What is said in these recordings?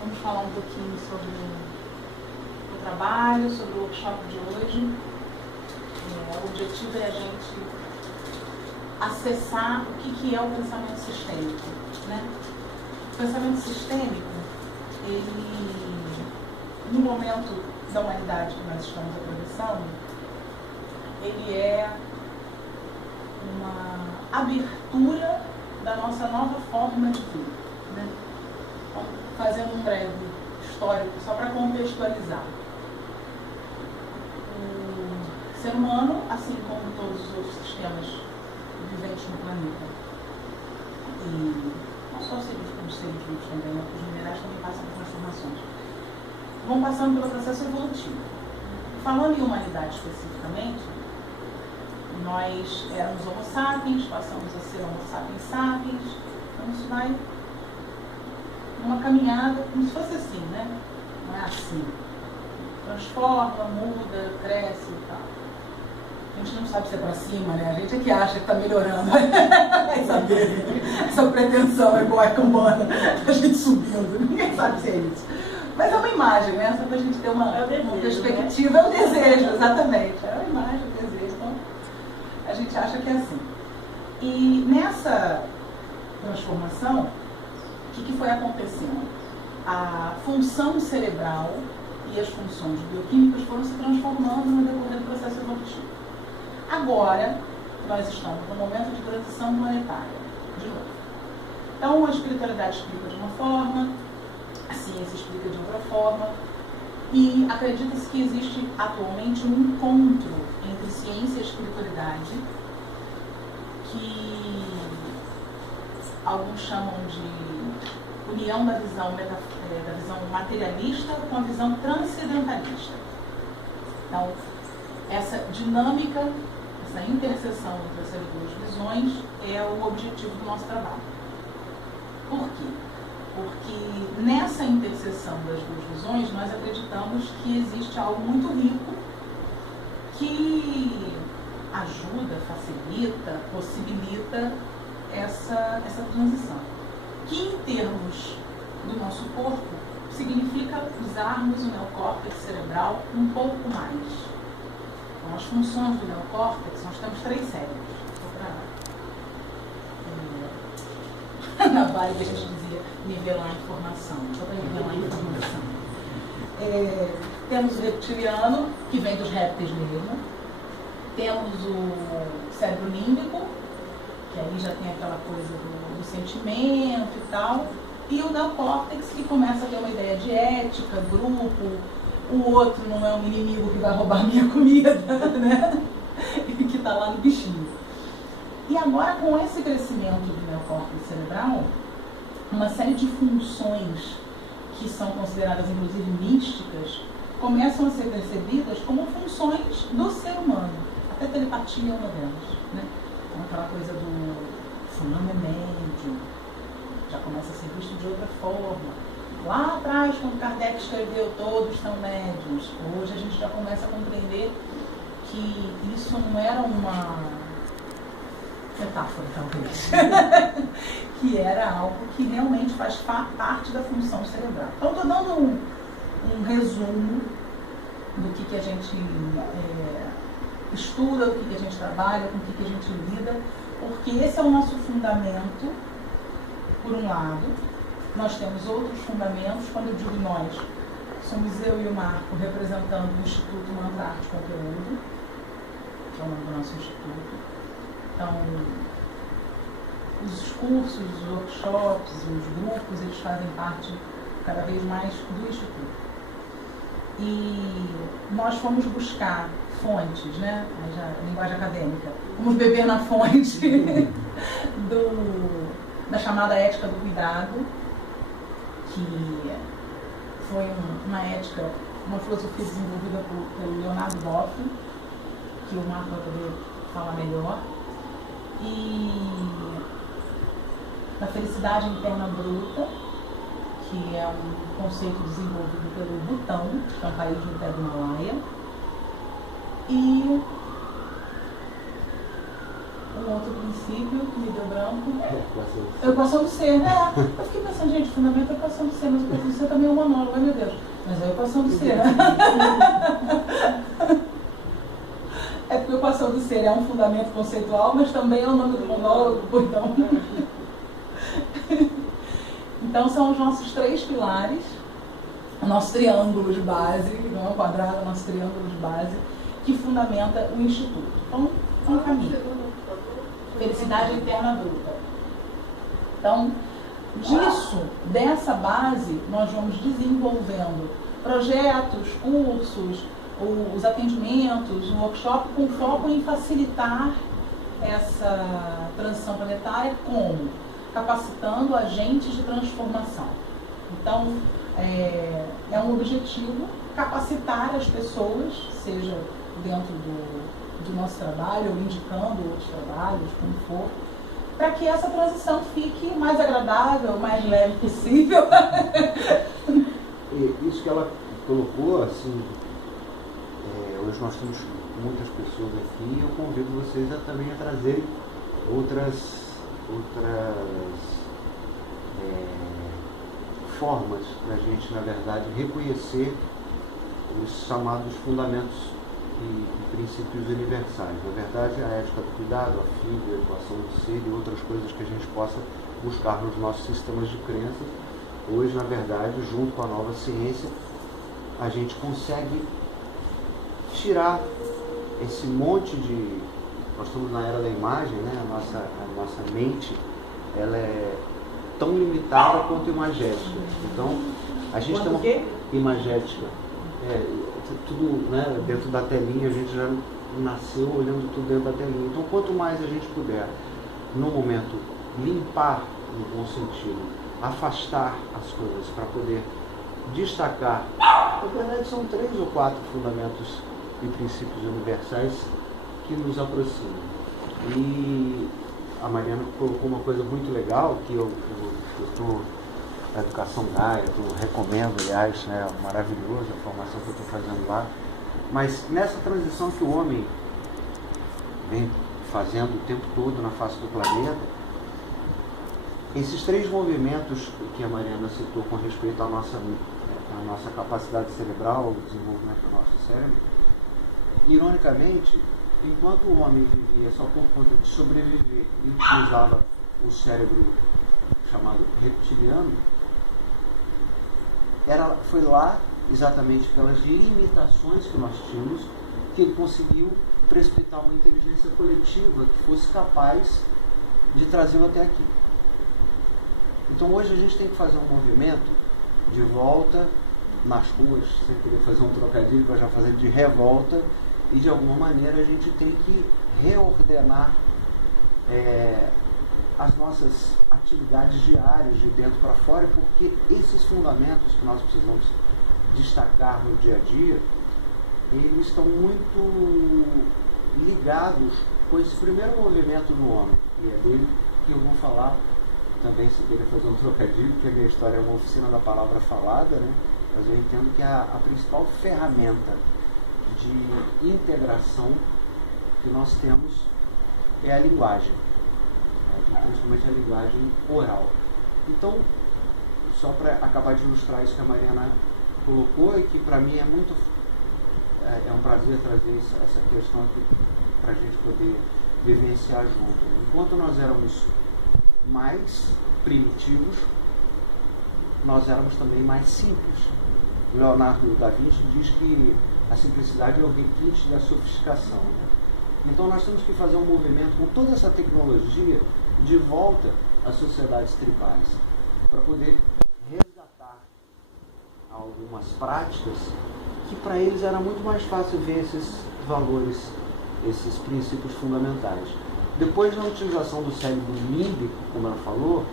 Vamos falar um pouquinho sobre o trabalho, sobre o workshop de hoje. O objetivo é a gente acessar o que é o pensamento sistêmico, né? O pensamento sistêmico, ele, no momento da humanidade que nós estamos atravessando, ele é uma abertura da nossa nova forma de vida, né? Então, fazendo um breve histórico, só para contextualizar. O ser humano, assim como todos os outros sistemas viventes no planeta, e não só os seres vivos também, né? Os minerais também passam por transformações, vão passando pelo processo evolutivo. Falando em humanidade especificamente, nós éramos Homo sapiens, passamos a ser Homo sapiens sapiens, então isso vai numa caminhada, como se fosse assim, né? Não é assim. Transforma, muda, cresce e tal. A gente não sabe se é pra cima, né? A gente é que acha que tá melhorando. Essa pretensão é igual a cambana, a gente subindo, ninguém sabe se é isso. Mas é uma imagem, né? Só pra gente ter uma perspectiva, né? É o desejo, exatamente. É uma imagem, o desejo. Então, a gente acha que é assim. E nessa transformação, o que foi acontecendo? A função cerebral e as funções bioquímicas foram se transformando no decorrer do processo evolutivo. Agora, nós estamos num momento de transição planetária, de novo. Então, a espiritualidade explica de uma forma, a ciência explica de outra forma, e acredita-se que existe atualmente um encontro entre ciência e espiritualidade, que alguns chamam de união da visão materialista com a visão transcendentalista. Então, essa dinâmica, essa interseção entre essas duas visões é o objetivo do nosso trabalho. Por quê? Porque nessa interseção das duas visões, nós acreditamos que existe algo muito rico que ajuda, facilita, possibilita essa transição. Que em termos do nosso corpo, significa usarmos o neocórtex cerebral um pouco mais. Então, as funções do neocórtex, nós temos 3 cérebros. Na Vale a gente dizia nivelar a informação. Só para nivelar a informação. Temos o reptiliano, que vem dos répteis mesmo. Temos o cérebro límbico, que aí já tem aquela coisa do sentimento e tal. E o neocórtex, que começa a ter uma ideia de ética, grupo. O outro não é um inimigo que vai roubar minha comida, né? E que está lá no bichinho. E agora, com esse crescimento do neocórtex cerebral, uma série de funções que são consideradas, inclusive, místicas, começam a ser percebidas como funções do ser humano. Até telepatia uma delas, né? Então, aquela coisa do fulano é médium, já começa a ser visto de outra forma. Lá atrás, quando Kardec escreveu Todos São Médiuns, hoje a gente já começa a compreender que isso não era uma metáfora, talvez, que era algo que realmente faz parte da função cerebral. Então, estou dando um resumo do que a gente estuda, do que a gente trabalha, com o que a gente lida, porque esse é o nosso fundamento, por um lado. Nós temos outros fundamentos. Quando eu digo nós, somos eu e o Marco representando o Instituto Mandrake de Conteúdo, que é o nome do nosso instituto. Então, os cursos, os workshops, os grupos, eles fazem parte cada vez mais do Instituto. E nós fomos buscar fontes, né? Aí já, linguagem acadêmica. Vamos beber na fonte da chamada ética do cuidado, que foi uma ética, uma filosofia desenvolvida pelo Leonardo Boff, que o Marco vai poder falar melhor. E da felicidade interna bruta, que é um conceito desenvolvido pelo Butão, que é um país no pé do Himalaia. E um outro princípio princípio, que me deu branco. Equação do ser, né? Eu fiquei pensando, gente, fundamento é equação do ser, mas equação do ser também é um monólogo, ai meu Deus. Mas é equação do ser, né? É porque equação do ser é um fundamento conceitual, mas também é o nome do monólogo, então. Então são os nossos 3 pilares, o nosso triângulo de base, que não é um quadrado, é o nosso triângulo de base, que fundamenta o Instituto. Então, é um caminho. Felicidade interna adulta. Então, dessa base, nós vamos desenvolvendo projetos, cursos, os atendimentos, o workshop com foco em facilitar essa transição planetária, como? Capacitando agentes de transformação. Então, é um objetivo capacitar as pessoas, seja dentro do nosso trabalho, ou indicando outros trabalhos, como for, para que essa transição fique mais agradável, mais leve possível. Isso que ela colocou, assim, hoje nós temos muitas pessoas aqui e eu convido vocês também a trazerem outras formas para a gente, na verdade, reconhecer os chamados fundamentos e princípios universais. Na verdade, a ética do cuidado, a FIB, a equação do ser e outras coisas que a gente possa buscar nos nossos sistemas de crenças. Hoje, na verdade, junto com a nova ciência, a gente consegue tirar esse monte de... Nós estamos na era da imagem, né? A nossa mente, ela é tão limitada quanto imagética. Então, a gente tem uma imagética. Tudo, né, dentro da telinha, a gente já nasceu olhando tudo dentro da telinha. Então, quanto mais a gente puder, no momento, limpar, no bom sentido, afastar as coisas para poder destacar, na verdade são 3 ou 4 fundamentos e princípios universais que nos aproximam. E a Mariana colocou uma coisa muito legal, que eu estou na Educação Gaia, eu recomendo, aliás, né, maravilhoso a formação que eu estou fazendo lá. Mas nessa transição que o homem vem fazendo o tempo todo na face do planeta, esses 3 movimentos que a Mariana citou com respeito à nossa capacidade cerebral, o desenvolvimento do nosso cérebro, ironicamente, enquanto o homem vivia só por conta de sobreviver e utilizava o cérebro chamado reptiliano, foi lá, exatamente pelas limitações que nós tínhamos, que ele conseguiu precipitar uma inteligência coletiva que fosse capaz de trazê-lo até aqui. Então hoje a gente tem que fazer um movimento de volta nas ruas, sem querer fazer um trocadilho para já fazer de revolta, e de alguma maneira a gente tem que reordenar as nossas atividades diárias de dentro para fora, porque esses fundamentos que nós precisamos destacar no dia a dia, eles estão muito ligados com esse primeiro movimento do homem, e é dele que eu vou falar também, se querer fazer um trocadilho, porque a minha história é uma oficina da palavra falada, né? Mas eu entendo que a principal ferramenta de integração que nós temos é a linguagem, principalmente a linguagem oral. Então, só para acabar de ilustrar isso que a Mariana colocou, e que para mim é um prazer trazer essa questão aqui para a gente poder vivenciar junto. Enquanto nós éramos mais primitivos, nós éramos também mais simples. O Leonardo da Vinci diz que a simplicidade é o requinte da sofisticação. Então nós temos que fazer um movimento com toda essa tecnologia de volta às sociedades tribais, para poder resgatar algumas práticas que para eles era muito mais fácil ver esses valores, esses princípios fundamentais. Depois da utilização do cérebro límbico, como ela falou,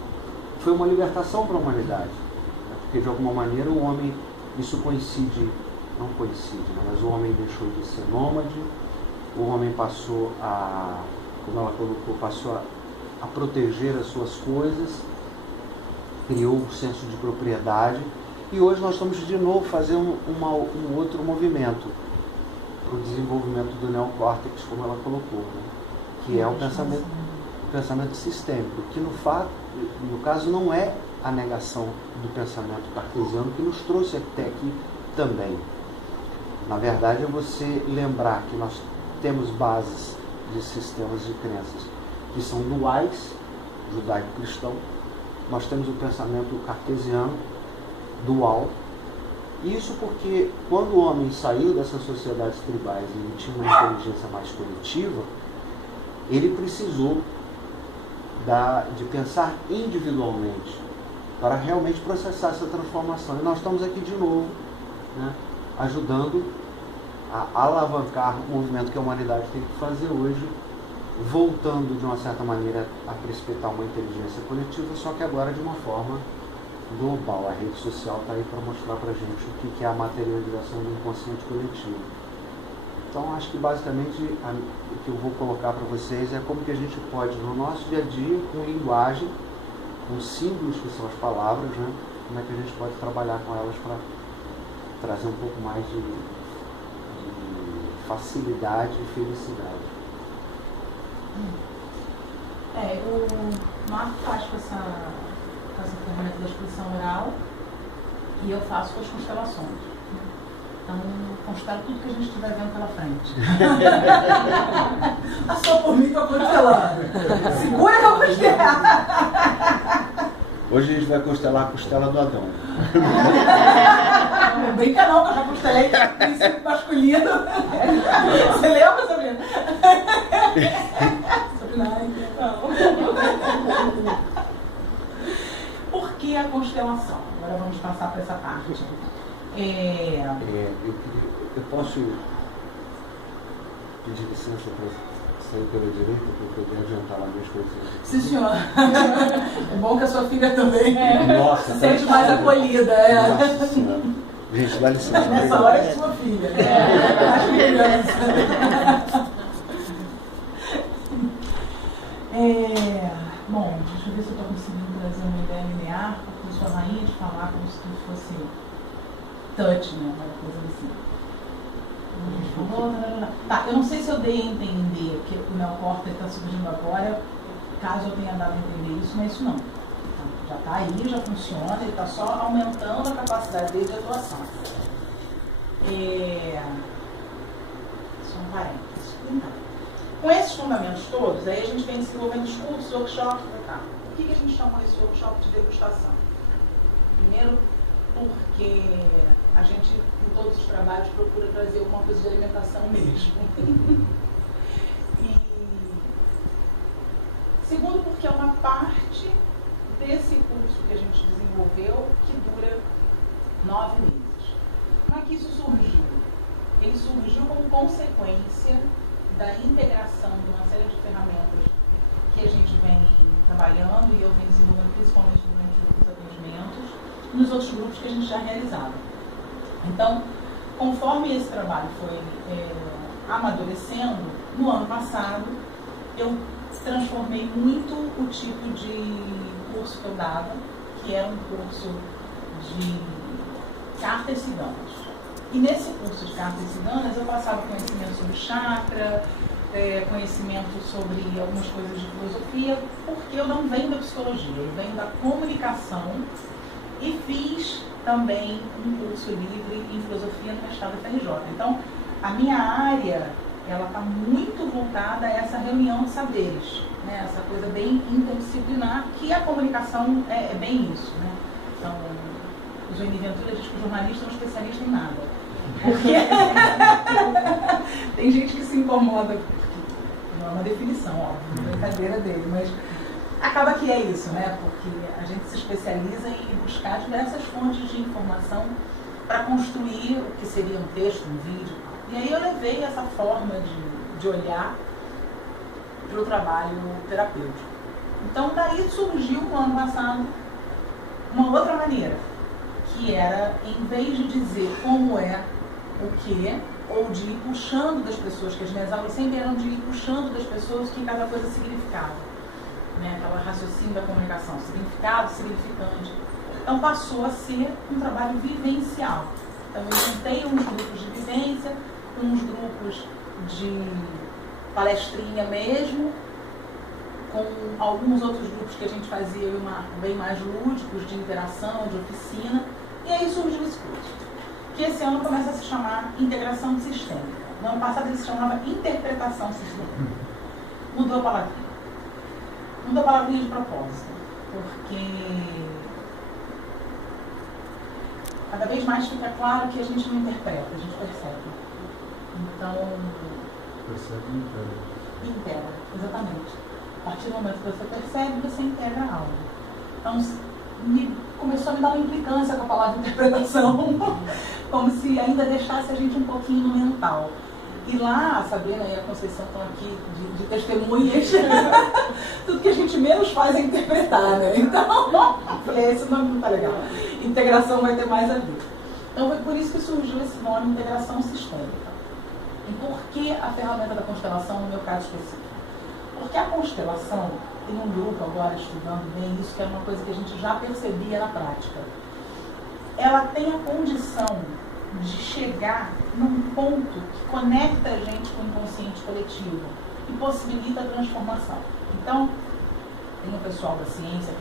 foi uma libertação para a humanidade, né? Porque de alguma maneira o homem, isso não coincide, né? Mas o homem deixou de ser nômade, o homem passou a, como ela colocou, passou a proteger as suas coisas, criou um senso de propriedade, e hoje nós estamos de novo fazendo um outro movimento para o desenvolvimento do neocórtex, como ela colocou, né? Que é o pensamento. o pensamento sistêmico, que no caso não é a negação do pensamento cartesiano que nos trouxe até aqui também. Na verdade, é você lembrar que nós temos bases de sistemas de crenças que são duais, judaico-cristão. Nós temos o pensamento cartesiano, dual. Isso porque quando o homem saiu dessas sociedades tribais e tinha uma inteligência mais coletiva, ele precisou de pensar individualmente para realmente processar essa transformação. E nós estamos aqui de novo, né, ajudando a alavancar o movimento que a humanidade tem que fazer hoje, voltando de uma certa maneira a precipitar uma inteligência coletiva, só que agora de uma forma global. A rede social está aí para mostrar para a gente o que é a materialização do inconsciente coletivo. Então, acho que basicamente o que eu vou colocar para vocês é como que a gente pode, no nosso dia a dia, com linguagem, com símbolos que são as palavras, né, como é que a gente pode trabalhar com elas para trazer um pouco mais de facilidade e felicidade. O Marco faz com essa ferramenta da expressão oral e eu faço com as constelações. Então, constelo tudo que a gente estiver vendo pela frente. Passou por mim que eu constelando. Segura que eu vou constelar. Hoje a gente vai constelar a costela do Adão. Não brinca não, que eu já constelei princípio masculino. Você lembra, Sabrina? Não. Por que a constelação? Agora vamos passar para essa parte. Eu posso pedir licença para sair pela direita para poder adiantar lá minhas coisas? Sim, senhor. É bom que a sua filha também se sente mais acolhida. Nossa senhora. Gente, dá licença. Nessa hora é sua filha. As crianças. Bom, deixa eu ver se eu estou conseguindo trazer uma ideia linear, porque eu sou a rainha de falar como se tudo fosse touch, né? Uma coisa assim. Tá, eu não sei se eu dei a entender que o neocórtex está surgindo agora, caso eu tenha dado a entender isso, mas isso não. Então, já está aí, já funciona, ele está só aumentando a capacidade dele de atuação. Só um parênteses. Então, com esses fundamentos todos, aí a gente vem desenvolvendo os cursos, workshops, tá? Por que a gente chama esse workshop de degustação? Primeiro, porque a gente, em todos os trabalhos, procura trazer alguma coisa de alimentação mesmo. E segundo, porque é uma parte desse curso que a gente desenvolveu que dura 9 meses. Como é que isso surgiu? Ele surgiu como consequência da integração de uma série de ferramentas que a gente vem trabalhando e eu venho desenvolvendo principalmente durante os atendimentos e nos outros grupos que a gente já realizava. Então, conforme esse trabalho foi amadurecendo, no ano passado eu transformei muito o tipo de curso que eu dava, que era um curso de cartas ciganas. E nesse curso de cartas ciganas eu passava conhecimento sobre chakra, conhecimento sobre algumas coisas de filosofia, porque eu não venho da psicologia, eu venho da comunicação e fiz também um curso livre em filosofia no mestrado da FRJ. Então, a minha área, ela está muito voltada a essa reunião de saberes, né? Essa coisa bem interdisciplinar, que a comunicação é bem isso, né? Então, o João Ventura diz que o jornalista é um especialista em nada. Porque tem gente que se incomoda, não é uma definição, óbvio, brincadeira dele, mas acaba que é isso, né? Porque a gente se especializa em buscar diversas fontes de informação para construir o que seria um texto, um vídeo. E aí eu levei essa forma de olhar para o trabalho terapêutico. Então daí surgiu no ano passado uma outra maneira, que era, em vez de dizer como é o que, ou de ir puxando das pessoas, que as minhas aulas sempre eram de ir puxando das pessoas o que cada coisa significava, né? Aquela raciocínio da comunicação, significado, significante. Então passou a ser um trabalho vivencial. Então eu juntei uns grupos de vivência, uns grupos de palestrinha mesmo, com alguns outros grupos que a gente fazia bem mais lúdicos, de interação, de oficina, e aí surgiu esse curso, que esse ano começa a se chamar Integração Sistêmica. No ano passado ele se chamava Interpretação Sistêmica. Mudou a palavrinha. Mudou a palavrinha de propósito, porque cada vez mais fica claro que a gente não interpreta, a gente percebe. Então... Percebe e integra. Integra, exatamente. A partir do momento que você percebe, você integra algo. Então, começou a me dar uma implicância com a palavra interpretação, como se ainda deixasse a gente um pouquinho no mental. E lá, a Sabrina e a Conceição estão aqui de testemunhas. Tudo que a gente menos faz é interpretar, né? Então, falei, esse nome não tá legal. Integração vai ter mais a ver. Então, foi por isso que surgiu esse nome, Integração Sistêmica. E por que a ferramenta da constelação, no meu caso específico? Porque a constelação, tem um grupo agora estudando bem isso, que era uma coisa que a gente já percebia na prática. Ela tem a condição de chegar num ponto que conecta a gente com o inconsciente coletivo e possibilita a transformação. Então, tem um pessoal da ciência